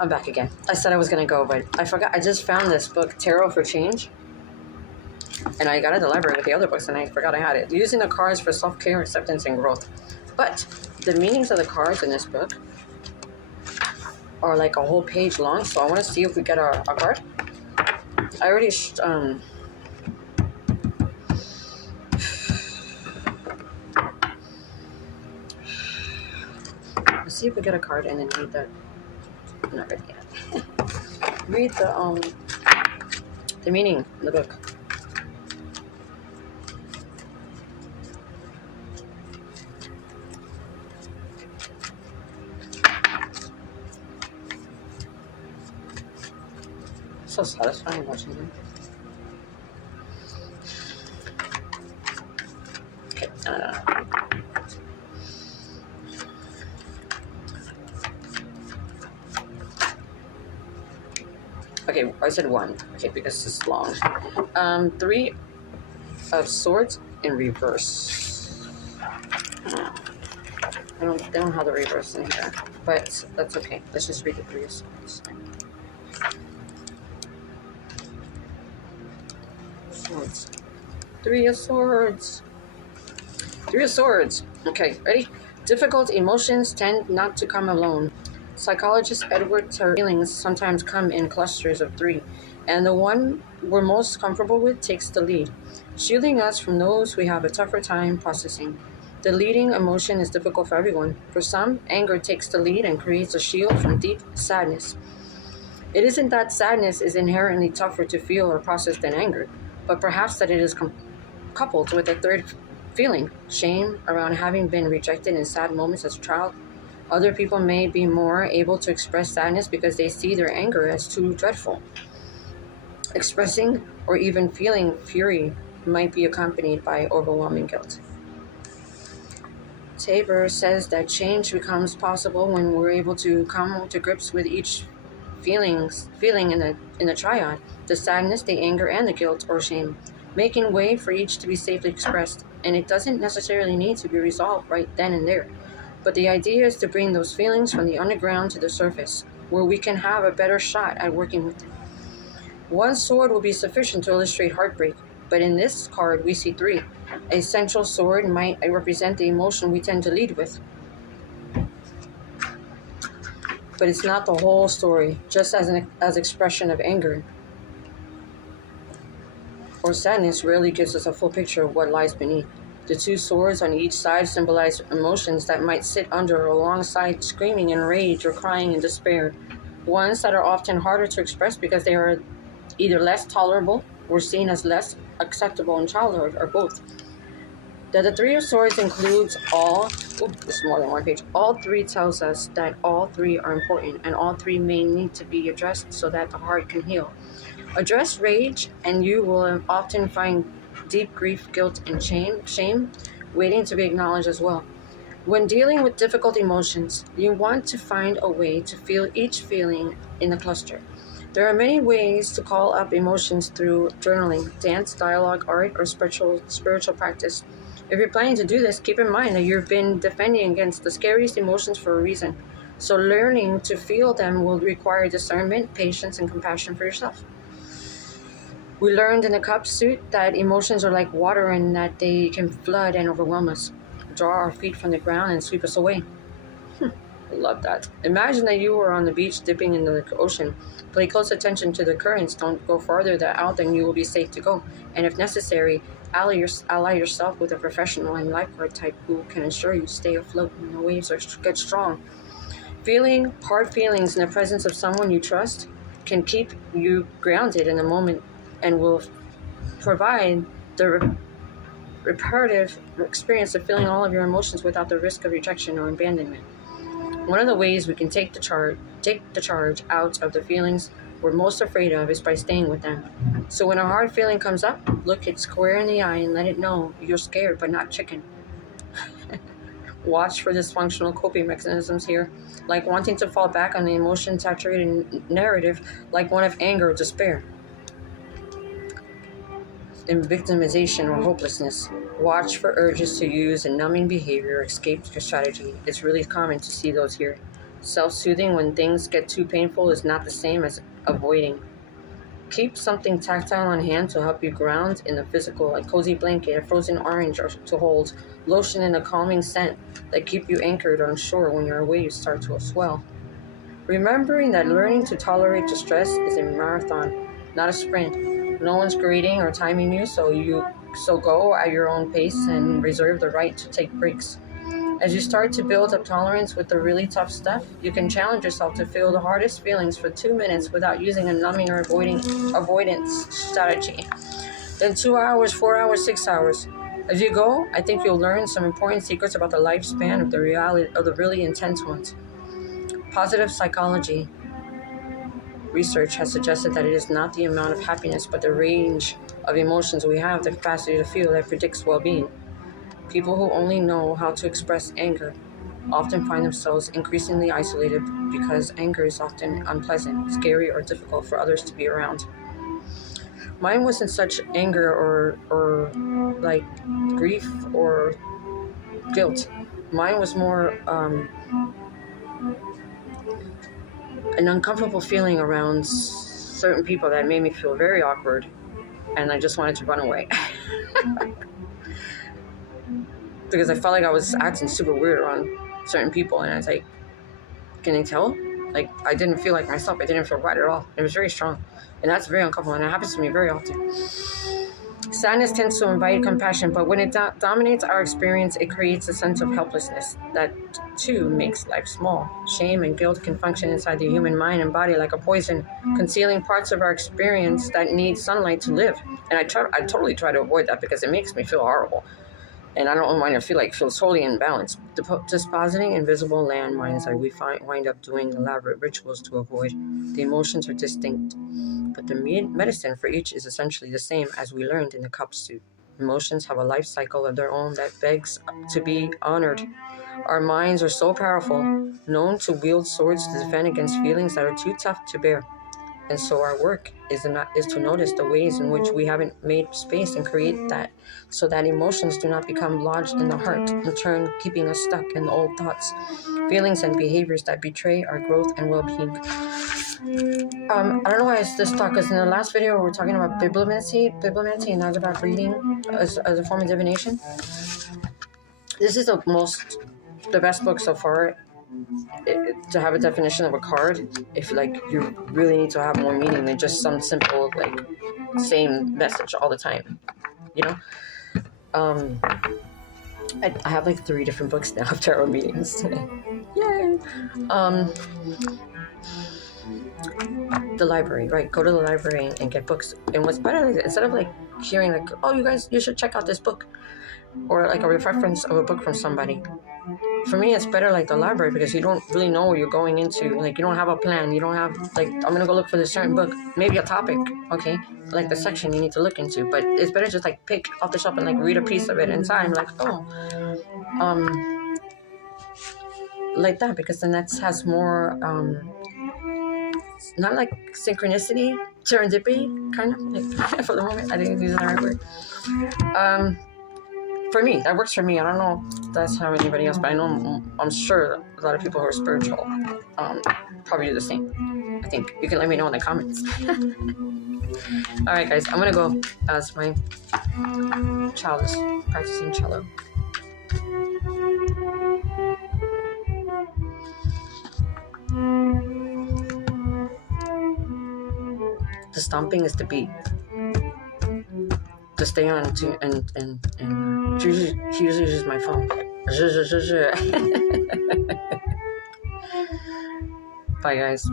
I'm back again. I said I was going to go, but I forgot. I just found this book, Tarot for Change. And I got it at the library with the other books, and I forgot I had it. Using the cards for self-care, acceptance, and growth. But the meanings of the cards in this book are like a whole page long, so I want to see if we get a card. I already... let's see if we get a card and then read the... not ready yet. Read the meaning in the book. So satisfying watching them. Okay, okay, I said one. Okay, because it's long. 3 of Swords in reverse. They don't have the reverse in here, but that's okay. Let's just read the 3 of Swords. Swords. 3 of Swords. 3 of Swords. Okay, ready? Difficult emotions tend not to come alone. Psychologist Edward Terry feelings sometimes come in clusters of 3, and the one we're most comfortable with takes the lead, shielding us from those we have a tougher time processing. The leading emotion is difficult for everyone. For some, anger takes the lead and creates a shield from deep sadness. It isn't that sadness is inherently tougher to feel or process than anger, but perhaps that it is coupled with a third feeling, shame around having been rejected in sad moments as a child. Other people may be more able to express sadness because they see their anger as too dreadful. Expressing or even feeling fury might be accompanied by overwhelming guilt. Tabor says that change becomes possible when we're able to come to grips with each feeling in the triad, the sadness, the anger, and the guilt or shame, making way for each to be safely expressed. And it doesn't necessarily need to be resolved right then and there. But the idea is to bring those feelings from the underground to the surface, where we can have a better shot at working with them. One sword will be sufficient to illustrate heartbreak, but in this card we see 3. A central sword might represent the emotion we tend to lead with. But it's not the whole story, just as expression of anger or sadness rarely gives us a full picture of what lies beneath. The 2 swords on each side symbolize emotions that might sit under or alongside screaming in rage or crying in despair, ones that are often harder to express because they are either less tolerable or seen as less acceptable in childhood, or both. That the 3 of Swords includes all, this is more than one page, all 3 tells us that all 3 are important and all 3 may need to be addressed so that the heart can heal. Address rage and you will often find deep grief, guilt, and shame waiting to be acknowledged as well. When dealing with difficult emotions, you want to find a way to feel each feeling in the cluster. There are many ways to call up emotions through journaling, dance, dialogue, art, or spiritual practice. If you're planning to do this, keep in mind that you've been defending against the scariest emotions for a reason. So learning to feel them will require discernment, patience, and compassion for yourself. We learned in the Cup suit that emotions are like water and that they can flood and overwhelm us, draw our feet from the ground and sweep us away. I love that. Imagine that you were on the beach dipping in the ocean. Pay close attention to the currents. Don't go farther out than you will be safe to go. And if necessary, ally yourself with a professional and lifeguard type who can ensure you stay afloat when the waves get strong. Feeling hard feelings in the presence of someone you trust can keep you grounded in the moment and will provide the reparative experience of feeling all of your emotions without the risk of rejection or abandonment. One of the ways we can take the charge out of the feelings we're most afraid of is by staying with them. So when a hard feeling comes up, look it square in the eye and let it know you're scared but not chicken. Watch for dysfunctional coping mechanisms here, like wanting to fall back on the emotion-saturated narrative like one of anger or despair. In victimization or hopelessness, watch for urges to use a numbing behavior or escape strategy. It's really common to see those here. Self-soothing when things get too painful is not the same as avoiding. Keep something tactile on hand to help you ground in the physical, a cozy blanket, a frozen orange or to hold, lotion and a calming scent that keep you anchored on shore when your waves start to swell. Remembering that learning to tolerate distress is a marathon, not a sprint. No one's grading or timing you, so go at your own pace and reserve the right to take breaks. As you start to build up tolerance with the really tough stuff, you can challenge yourself to feel the hardest feelings for 2 minutes without using a numbing or avoidance strategy. Then 2 hours, 4 hours, 6 hours. As you go, I think you'll learn some important secrets about the lifespan of the really intense ones. Positive psychology research has suggested that it is not the amount of happiness, but the range of emotions we have the capacity to feel that predicts well-being. People who only know how to express anger often find themselves increasingly isolated because anger is often unpleasant, scary, or difficult for others to be around. Mine wasn't such anger or like grief or guilt. Mine was more an uncomfortable feeling around certain people that made me feel very awkward, and I just wanted to run away. Because I felt like I was acting super weird around certain people, and I was like, can you tell? Like, I didn't feel like myself. I didn't feel right at all. It was very strong, and that's very uncomfortable, and it happens to me very often. Sadness tends to invite compassion, but when it dominates our experience, it creates a sense of helplessness that, too, makes life small. Shame and guilt can function inside the human mind and body like a poison, concealing parts of our experience that need sunlight to live. And I totally try to avoid that because it makes me feel horrible. And I don't want to feel totally imbalanced. Dispositing invisible landmines that we wind up doing elaborate rituals to avoid. The emotions are distinct, but the medicine for each is essentially the same, as we learned in the cup suit. Emotions have a life cycle of their own that begs to be honored. Our minds are so powerful, known to wield swords to defend against feelings that are too tough to bear. And so our work is to notice the ways in which we haven't made space and create that, so that emotions do not become lodged in the heart, in turn keeping us stuck in the old thoughts, feelings, and behaviors that betray our growth and well-being. I don't know why this talk, because in the last video we were talking about bibliomancy, and that's about reading as a form of divination. This is the best book so far. To have a definition of a card, if you really need to have more meaning than just some simple same message all the time, I have 3 different books now of tarot readings. Yay! The library, right? Go to the library and get books. And what's better, instead of hearing oh, you should check out this book, or a reference of a book from somebody. For me, it's better the library, because you don't really know what you're going into. You don't have a plan. You don't have I'm gonna go look for this certain book, maybe a topic, okay, the section you need to look into. But it's better just pick off the shelf and read a piece of it inside. Like that, because then that has more not synchronicity, serendipity, kind of. For the moment, I didn't use the right word. For me, that works for me. I don't know if that's how anybody else, but I'm sure a lot of people who are spiritual probably do the same. I think you can let me know in the comments. All right, guys, I'm gonna go as my child is practicing cello. The stomping is the beat. To stay on and he usually uses my phone. Bye, guys.